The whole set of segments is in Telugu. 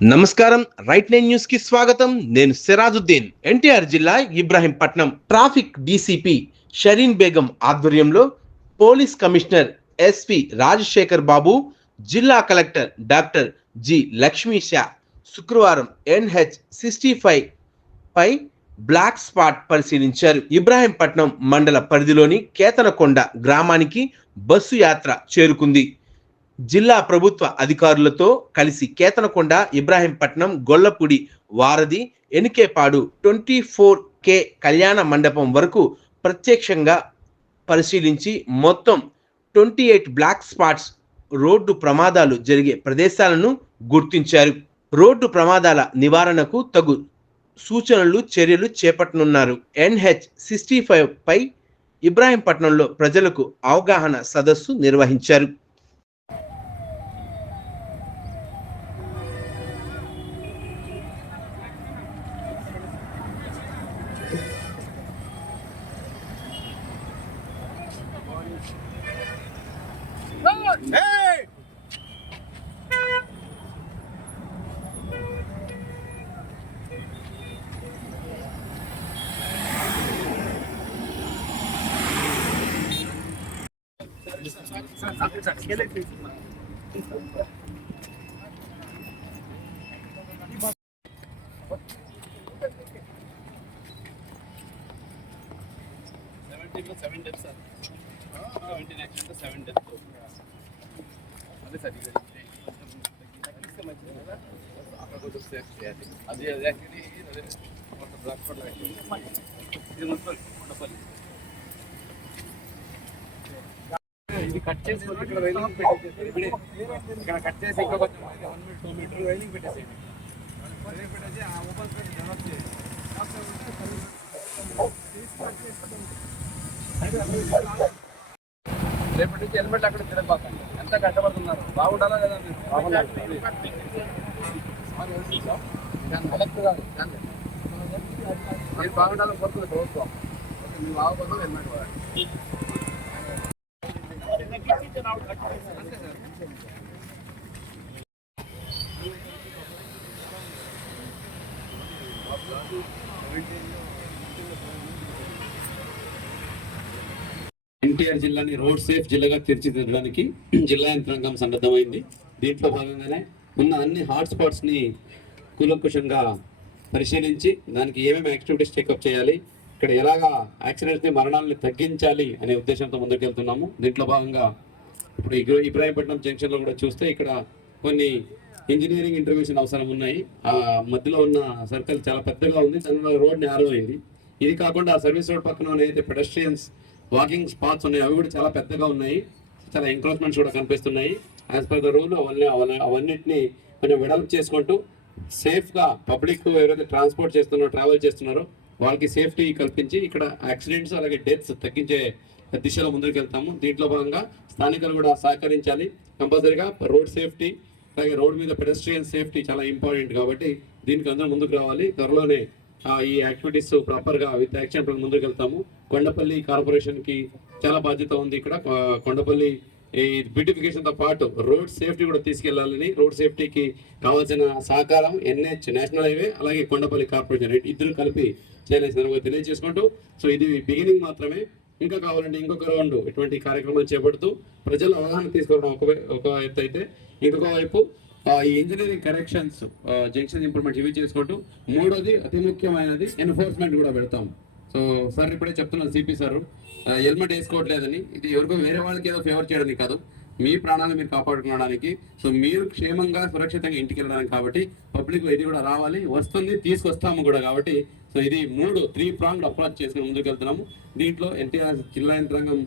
నమస్కారం. రైట్ నైన్ న్యూస్ కి స్వాగతం. నేను సిరాజుద్దీన్. ఎన్టీఆర్ జిల్లా ఇబ్రాహీంపట్నం ట్రాఫిక్ డీసీపీ షరీన్ బేగం ఆధ్వర్యంలో పోలీస్ కమిషనర్ ఎస్పి రాజశేఖర్ బాబు, జిల్లా collector doctor G Lakshmi Shah శుక్రవారం NH-65 పై బ్లాక్ స్పాట్ పరిశీలించారు. ఇబ్రాహీంపట్నం మండల పరిధిలోని కేతనకొండ గ్రామానికి బస్సు యాత్ర చేరుకుంది. జిల్లా ప్రభుత్వ అధికారులతో కలిసి కేతనకొండ, ఇబ్రాహీంపట్నం, గొల్లపూడి, వారధి, ఎనికేపాడు 24K కళ్యాణ మండపం వరకు ప్రత్యక్షంగా పరిశీలించి మొత్తం 28 బ్లాక్ స్పాట్స్ రోడ్డు ప్రమాదాలు జరిగే ప్రదేశాలను గుర్తించారు. రోడ్డు ప్రమాదాల నివారణకు తగు సూచనలు, చర్యలు చేపట్టనున్నారు. NH-65 పై ఇబ్రాహీంపట్నంలో ప్రజలకు అవగాహన సదస్సు నిర్వహించారు. Hey! Seven deaths, sir. 17 accidents, 7 deaths. అదే సార్ ఇది తగ్గిస్తే మంచిది కదా. అక్కడ కొంచెం సేఫ్ చేయాలి. అది యాక్చువల్లీ అదే మొత్తం బ్లాక్ స్పాట్ ఇది మొత్తం కొండపల్లి ఇది కట్ చేసి ఇక్కడ రైలింగ్ పెట్టేసి ఇక్కడ కట్ చేసి ఇంకా కొంచెం 1 మీటర్ 2 మీటర్ రైలింగ్ పెట్టేసేయండి. రైలింగ్ పెట్టేసి ఆ ఓపెన్ స్పేస్ డెవలప్ చేయాలి. రేపటి నుంచి హెల్మెట్ అక్కడ తిరగబాకండి. ఎంత కష్టపడుతున్నారు, బాగుండాలా లేదా? మీరు బాగుండాలని కోరుతుంది ప్రభుత్వం. మీరు బాగుపడదు హెల్మెట్ వాడండి. అంతే సార్. ఎన్టీఆర్ జిల్లాని రోడ్ సేఫ్ జిల్లాగా తీర్చిదిద్దడానికి జిల్లా యంత్రాంగం సన్నద్ధమైంది. దీంట్లో భాగంగానే ఉన్న అన్ని హాట్ స్పాట్స్ని కూలంకుషంగా పరిశీలించి దానికి ఏమేమి యాక్టివిటీస్ చెకప్ చేయాలి, ఇక్కడ ఎలాగా యాక్సిడెంట్స్ని, మరణాలని తగ్గించాలి అనే ఉద్దేశంతో ముందుకెళ్తున్నాము. దీంట్లో భాగంగా ఇప్పుడు ఇబ్రాహీంపట్నం జంక్షన్లో కూడా చూస్తే ఇక్కడ కొన్ని ఇంజనీరింగ్ ఇంటర్వ్యూషన్ అవసరం ఉన్నాయి. ఆ మధ్యలో ఉన్న సర్కిల్ చాలా పెద్దగా ఉంది, దానివల్ల రోడ్ నేరో అయింది. ఇది కాకుండా ఆ సర్వీస్ రోడ్ పక్కన ఏదైతే పెడస్ట్రియన్స్ వాకింగ్ స్పాట్స్ ఉన్నాయి అవి కూడా చాలా పెద్దగా ఉన్నాయి. చాలా ఎంక్రోచ్మెంట్స్ కూడా కనిపిస్తున్నాయి. యాజ్ పర్ ద రూల్ అవన్నిటిని కొంచెం వెడల్పు చేసుకుంటూ సేఫ్గా పబ్లిక్ ఎవరైతే ట్రాన్స్పోర్ట్ చేస్తున్నారో, ట్రావెల్ చేస్తున్నారో వాళ్ళకి సేఫ్టీ కల్పించి ఇక్కడ యాక్సిడెంట్స్ అలాగే డెత్స్ తగ్గించే దిశలో ముందుకు వెళ్తాము. దీంట్లో భాగంగా స్థానికులు కూడా సహకరించాలి. కంపల్సరీగా రోడ్ సేఫ్టీ అలాగే రోడ్ మీద పెడస్ట్రియన్ సేఫ్టీ చాలా ఇంపార్టెంట్ కాబట్టి దీనికి అందరూ ముందుకు రావాలి. త్వరలోనే ఈ యాక్టివిటీస్ ప్రాపర్గా విత్ యాక్షన్ ముందుకు వెళ్తాము. కొండపల్లి కార్పొరేషన్కి చాలా బాధ్యత ఉంది. ఇక్కడ కొండపల్లి ఈ బ్యూటిఫికేషన్తో పాటు రోడ్ సేఫ్టీ కూడా తీసుకెళ్లాలని, రోడ్ సేఫ్టీకి కావాల్సిన సహకారం NH నేషనల్ హైవే అలాగే కొండపల్లి కార్పొరేషన్ ఇద్దరు కలిపి చేయాల్సిన తెలియజేసుకుంటూ, సో ఇది బిగినింగ్ మాత్రమే. ఇంకా కావాలంటే ఇంకొక రౌండ్ ఇటువంటి కార్యక్రమాలు చేపడుతూ ప్రజల అవగాహన తీసుకోవడం ఒక ఎత్తు అయితే, ఇంకొక వైపు ఈ ఇంజనీరింగ్ కరెక్షన్స్, జంక్షన్ ఇంప్రూవ్మెంట్ ఇవి చేసుకుంటూ, మూడోది అతి ముఖ్యమైనది ఎన్ఫోర్స్మెంట్ కూడా పెడతాం. సో సార్ ఇప్పుడే చెప్తున్నాను సిపి సార్ హెల్మెట్ వేసుకోవట్లేదని, ఇది ఎవరికో వేరే వాళ్ళకి ఏదో ఫేవర్ చేయడానికి కాదు, మీ ప్రాణాలు మీరు కాపాడుకోవడానికి, సో మీరు క్షేమంగా సురక్షితంగా ఇంటికి వెళ్ళడానికి. కాబట్టి పబ్లిక్ ఇది కూడా రావాలి, వస్తుంది, తీసుకొస్తాము కూడా. కాబట్టి సో ఇది 3 ప్రాంగ్డ్ అప్రోచ్ చేసుకుని ముందుకు వెళ్తున్నాము. దీంట్లో ఎన్టీఆర్ జిల్లా యంత్రాంగం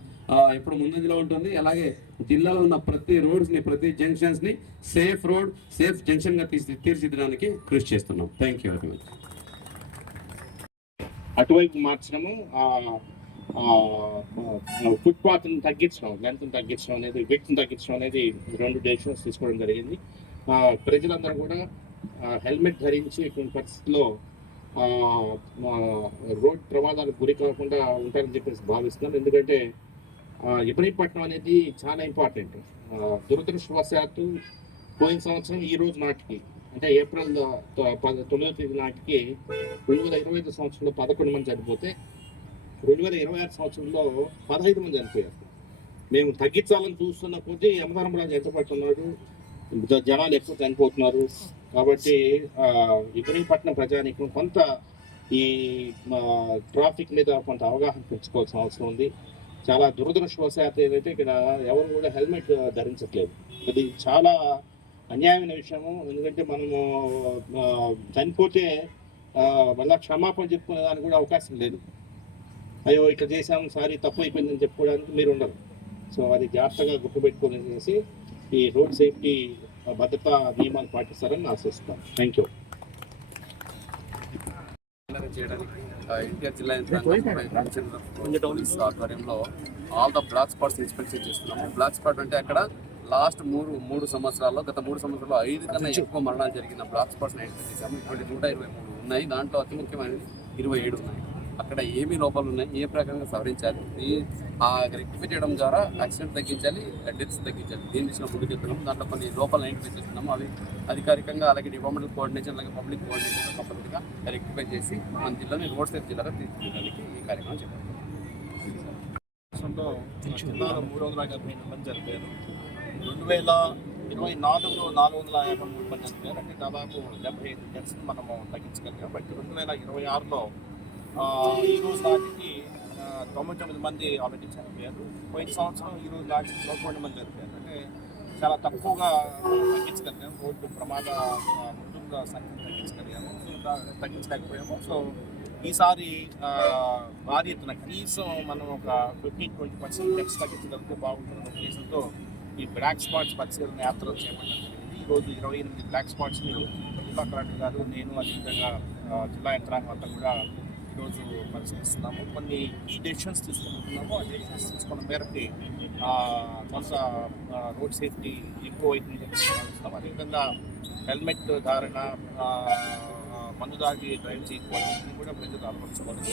ఎప్పుడు ముందంజలో ఉంటుంది. అలాగే జిల్లాలో ఉన్న ప్రతి రోడ్స్ని, ప్రతి జంక్షన్స్ని సేఫ్ రోడ్, సేఫ్ జంక్షన్గా తీర్చిదిద్దడానికి కృషి చేస్తున్నాం. Thank you very much. అటువైపు మార్చడము, ఫుట్పాత్ని తగ్గించడం, లెంత్ని తగ్గించడం అనేది, విడ్త్ని తగ్గించడం అనేది 2 డెసిషన్స్ తీసుకోవడం జరిగింది. ప్రజలందరూ కూడా హెల్మెట్ ధరించి ఇటువంటి పరిస్థితుల్లో రోడ్ ప్రమాదాలకు గురి కాకుండా ఉంటారని చెప్పేసి భావిస్తున్నాను. ఎందుకంటే ఇబ్రహీంపట్నం అనేది చాలా ఇంపార్టెంట్. దురదృష్టవశాత్తు పోయిన సంవత్సరం ఈ రోజు నాటికి అంటే ఏప్రిల్ 9వ తేదీ నాటికి 2025 సంవత్సరంలో 11 మంది చనిపోతే 2026 సంవత్సరంలో 15 మంది చనిపోయారు. మేము తగ్గించాలని చూస్తున్న కొద్దీ యమధర్మరాజు ఎత్తపడుతున్నాడు, జనాలు ఎక్కువ చనిపోతున్నారు. కాబట్టి ఇబ్రహీంపట్నం ప్రజానీకం కొంత ఈ ట్రాఫిక్ మీద కొంత అవగాహన పెంచుకోవాల్సిన అవసరం ఉంది. చాలా దురదృష్టవశాత్తు ఏదైతే ఇక్కడ ఎవరు కూడా హెల్మెట్ ధరించట్లేదు. అది చాలా అన్యాయమైన విషయము. ఎందుకంటే మనము చనిపోతే మళ్ళా క్షమాపణ చెప్పుకునే దానికి కూడా అవకాశం లేదు. అయ్యో ఇట్లా చేసాము, సారీ తప్పు అయిపోయిందని చెప్పుకోవడానికి మీరు ఉండరు. సో అది జాగ్రత్తగా గుర్తుపెట్టుకునేసి ఈ రోడ్ సేఫ్టీ భద్రతా నియమాలు పాటిస్తారని ఆశిస్తాను. Thank you. ఎన్టీఆర్ జిల్లా ఆధ్వర్యంలో all the black spots inspection చేస్తున్నాము. బ్లాక్ స్పాట్ అంటే అక్కడ లాస్ట్ మూడు సంవత్సరాల్లో గత 3 సంవత్సరాల్లో 5 కన్నా ఎక్కువ మరణాలు జరిగిన బ్లాక్ స్పాట్స్ ఐడెంటిఫై చేశాము. ఇటువంటి 123 ఉన్నాయి. దాంట్లో అతి ముఖ్యమైనది 27 ఉన్నాయి. అక్కడ ఏమి లోపాలు ఉన్నాయి, ఏ ప్రకారంగా సవరించాలి, రెక్టిఫై చేయడం ద్వారా యాక్సిడెంట్ తగ్గించాలి, డెత్స్ తగ్గించాలి. దీని దిశలో ముందుకెళ్తున్నాము. దాంట్లో కొన్ని లోపాలు ఐడెంటిఫై చేస్తున్నాము. అవి అధికారికంగా అలాగే డిపార్ట్మెంటల్ కోఆర్డినేషన్ అలాగే పబ్లిక్ కోఆర్డినేషన్ కంపల్సరీగా రెక్టిఫై చేసి మన జిల్లాని రోడ్ సేఫ్ జిల్లాగా తీర్చిదిద్దడానికి ఈ కార్యక్రమం చేపట్టాం. జిల్లాలో 358 మంది చనిపోయారు. 2024లో 453 మంది చనిపోయారు. అంటే దాదాపు 75 డెత్స్ మనము తగ్గించగలిగాం. బట్ 2026లో ఈ రోజు నాటికి 99 మంది ఆల్రెడీ చనిపోయారు. పోయిన సంవత్సరం ఈ రోజు నాటికి 102 మంది చనిపోయారు. అంటే చాలా తక్కువగా తగ్గించగలిగాము. రోడ్డు ప్రమాద మృతుల సంఖ్యను తగ్గించలేకపోయాము. సో ఈసారి భారీ ఎత్తున కనీసం మనం ఒక 15-20% డెత్స్ తగ్గించగలిగితే బాగుంటున్న ఉద్దేశంతో ఈ బ్లాక్ స్పాట్స్ పరిశీలన యాత్రలు చేపట్టడం జరిగింది. ఈరోజు 28 బ్లాక్ స్పాట్స్ని జిల్లా కలెక్టర్ గారు, నేను అదేవిధంగా జిల్లా యంత్రాంగం అంతా కూడా ఈరోజు పరిశీలిస్తున్నాము. కొన్ని డెసిషన్స్ తీసుకుంటున్నాము. ఆ డెసిషన్స్ తీసుకున్న మేరకి కొంత రోడ్ సేఫ్టీ ఇంప్రూవ్ అవుతుంది భావిస్తాం. అదేవిధంగా హెల్మెట్ ధారణ, మందు దాగి డ్రైవ్ చేయకపోవడం కూడా ప్రజలు అలవర్చుకోవడం.